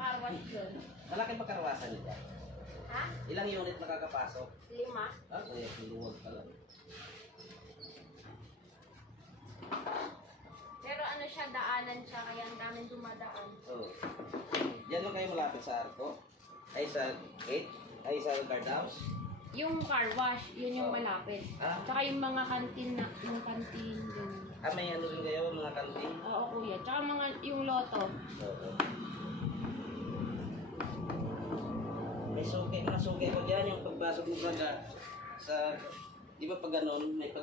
makarwas doon. Malaki ba karawasan nila? Ha? Ilang unit makakapasok? 5. Ah, kaya kiluwag pala. Pero ano siya, daanan siya, kaya ang daming dumadaan. Oo. Diyan lang kayo malapit sa Arco? Ay sa gate? Ay sa guardhouse? Yung car wash, yun yung malapit. Ah. Tsaka yung mga kantin na, yung kantin dun. Ah, may ano rin kayo, mga kantin? Oo, kuya. Tsaka yung loto. Oo. May suki ko dyan, yung pagpasok mo sa, di ba pag ganun, may